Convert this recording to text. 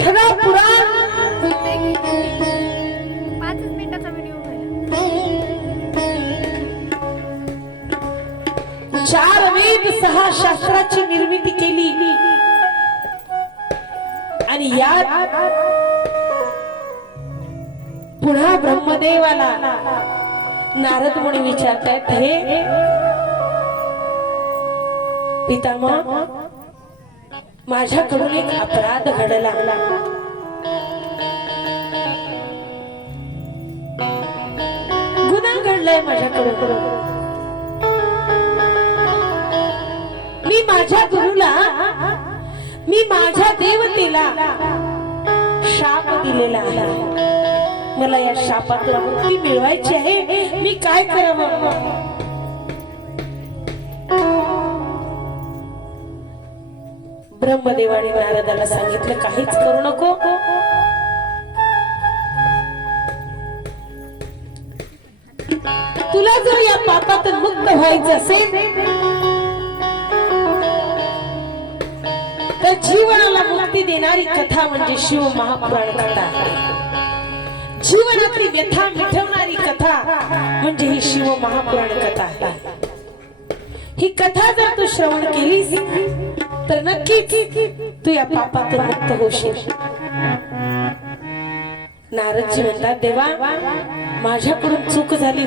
विठ्ठला पुराण. पाचच मिनिटाचा व्हिडिओ चार वेद सहा शास्त्राची निर्मिती केली. आणि यात पुन्हा ब्रह्मदेवाला नारद मुनी विचारतायत हे पितामह माझ्याकडून एक अपराध घडला. गुन्हा घडलाय माझ्याकडून. मी माझ्या गुरुला मी माझ्या देवतेला शाप दिलेला आहे. मला या शापातून मुक्ती मिळवायची आहे. मी काय करावं? ब्रह्मदेवाने नारदाला सांगितलं काहीच करू नको. तुला जर या पापातून मुक्त व्हायचं असेल तर जीवनाला मुक्ती देणारी कथा म्हणजे शिव महापुराण कथा. जीवनातली व्यथा मिठवणारी कथा म्हणजे ही शिव महापुराण कथा आहे. ही कथा जर तू श्रवण केलीस तर नक्कीच तू या पापातून मुक्त होशील नारदजी म्हणतात देवा माझ्याकडून चूक झाली